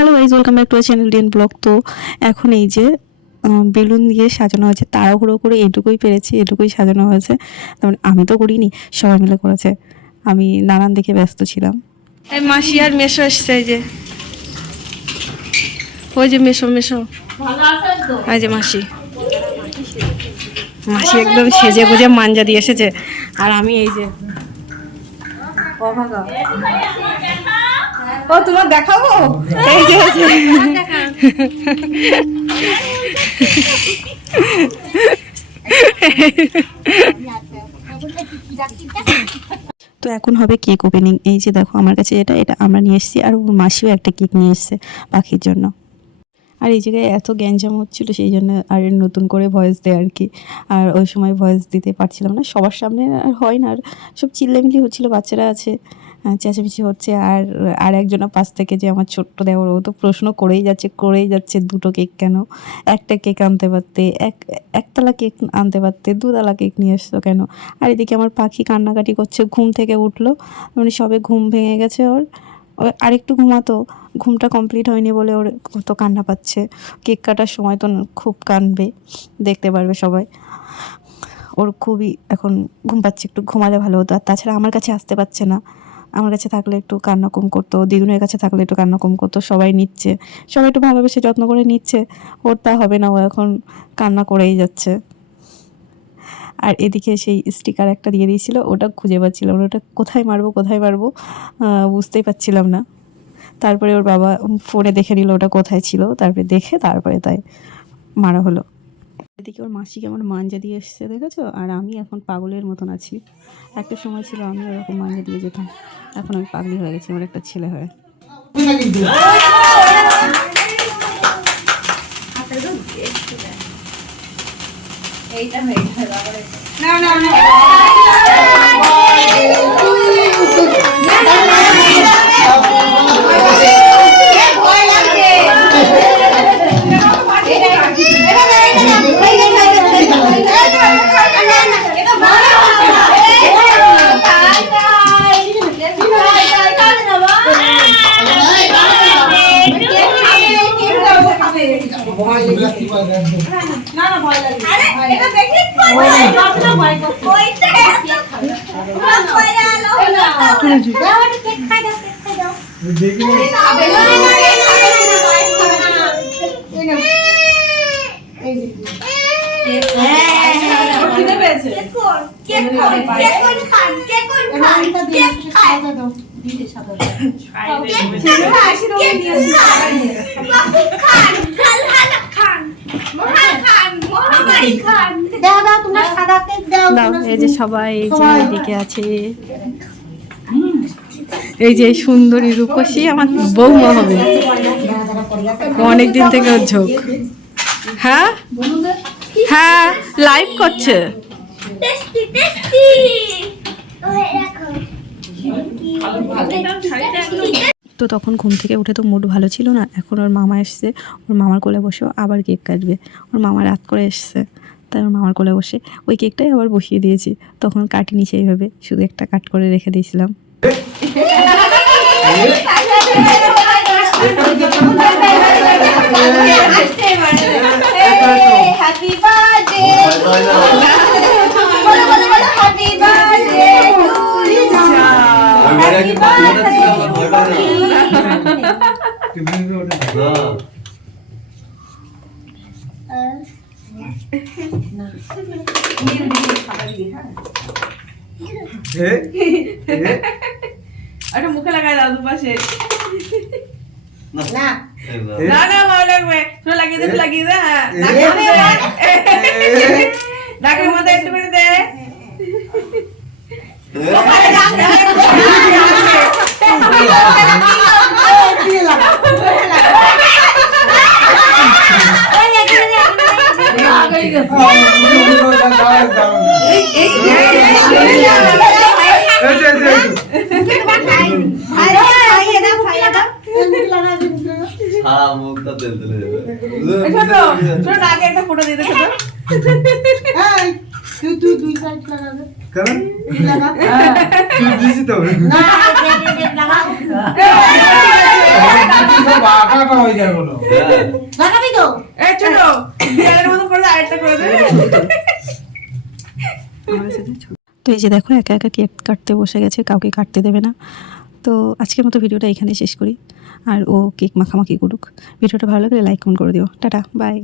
Hello guys, welcome back to our channel DN blog. তো এখন এই যে বেলুন দিয়ে সাজানো হয়েছে, তাড়াহুড়ো করে এটুকুই পেরেছি, এটুকুই সাজানো হয়েছে। তেমন আমি তো করিনি, সবাই মিলে করেছে। আমি নানান দিকে ব্যস্ত ছিলাম। এই মাসি আর মেশো এসছে, এই যে ওই যে মেশো মেশো, এই যে মাসি মাসি একদম সেজে গুজে মাঞ্জা দিয়ে এসেছে। আর আমি এই যে ও তোমার দেখাবো, এই যে তো এখন হবে কেক ওপেনিং। এই যে দেখো আমার কাছে এটা এটা আমরা নিয়ে এসেছি, আর ওর মাসিও একটা কেক নিয়ে এসছে পাখির জন্য। আর এই জায়গায় এত গ্যাঞ্জাম হচ্ছিলো, সেই জন্য আর নতুন করে ভয়েস দেয় আর কি। আর ওই সময় ভয়েস দিতে পারছিলাম না, সবার সামনে আর হয় না, আর সব চিল্লামিল্লি হচ্ছিলো, বাচ্চারা আছে, চেঁচামেচি হচ্ছে। আর একজনা পাশ থেকে যে আমার ছোট্ট দেওর, ও তো প্রশ্ন করেই যাচ্ছে দুটো কেক কেন, একটা কেক আনতে পারতে, একতলা কেক আনতে পারতে, দুতলা কেক নিয়ে এসছো কেন। আর এদিকে আমার পাখি কান্নাকাটি করছে, ঘুম থেকে উঠলো, মানে সবে ঘুম ভেঙে গেছে ওর, আরেকটু ঘুমাতো, ঘুমটা কমপ্লিট হয়নি বলে ওর কত কান্না পাচ্ছে। কেক কাটার সময় তো খুব কাঁদবে, দেখতে পারবে সবাই। ওর খুবই এখন ঘুম পাচ্ছে, একটু ঘুমালে ভালো হতো। আর তাছাড়া আমার কাছে আসতে পারছে না, আমার কাছে থাকলে একটু কান্না কম করতো, দিদুনের কাছে থাকলে একটু কান্না কম করতো। সবাই নিচ্ছে, সবাই একটু ভালোবেসে যত্ন করে নিচ্ছে, ওর তা হবে না, ও এখন কান্না করেই যাচ্ছে। আর এদিকে সেই স্টিকার একটা দিয়ে দিয়েছিল, ওটা খুঁজে পাচ্ছিলাম না, ওটা কোথায় মারবো বুঝতেই পারছিলাম না। তারপরে ওর বাবা ফোনে দেখে নিল ওটা কোথায় ছিল, তারপরে তাই মারা হলো। এদিকে ওর মাসি কেমন মাঞ্জা দিয়ে এসছে দেখেছো। আর আমি এখন পাগলের মতন আছি। একটা সময় ছিল আমি ওরকম মাঞ্জা দিয়ে যেতাম, এখন আমি পাগলি হয়ে গেছি আমার একটা ছেলে হয়ে। এই যে সবাই এই যে এদিকে আছে, এই যে সুন্দরী রূপসী আমার বৌমা হবে, অনেকদিন থেকে ওর ঝোঁক। হ্যাঁ হ্যাঁ, লাইভ করছে। তো তখন ঘুম থেকে উঠে তো মুড ভালো ছিল না। এখন ওর মামা এসছে, ওর মামার কোলে বসেও আবার কেক কাটবে। ওর মামা রাত করে এসছে, তাই ওর মামার কোলে বসে ওই কেকটাই আবার বসিয়ে দিয়েছি। তখন কাটিনি সেইভাবে, শুধু একটা কাট করে রেখে দিয়েছিলাম। মুখে লাগাই দাও দুপাশে। না না ভালো লাগবে, লাগিয়ে দে। হ্যাঁ, নাকের মধ্যে একটু করে দে। নাকে একটা ফোটো দিয়ে দে। তুই সাইড লাগাবে কেন লাগা তুই দিছি তো না বাঁকা হয়ে যায় বলো। লাগাবি তো এই চলো বিয়ারের মতো করে আরেকটা করে দে। তো এই যে দেখো একা একা কেক কাটতে বসে গেছে, কাউকে কাটতে দেবে না। তো আজকের মতো ভিডিওটা এখানেই শেষ করি, আর ও কেক মাখামাখি করুক। ভিডিওটা ভালো লাগলে লাইক কমেন্ট করে দিও। Tata, by.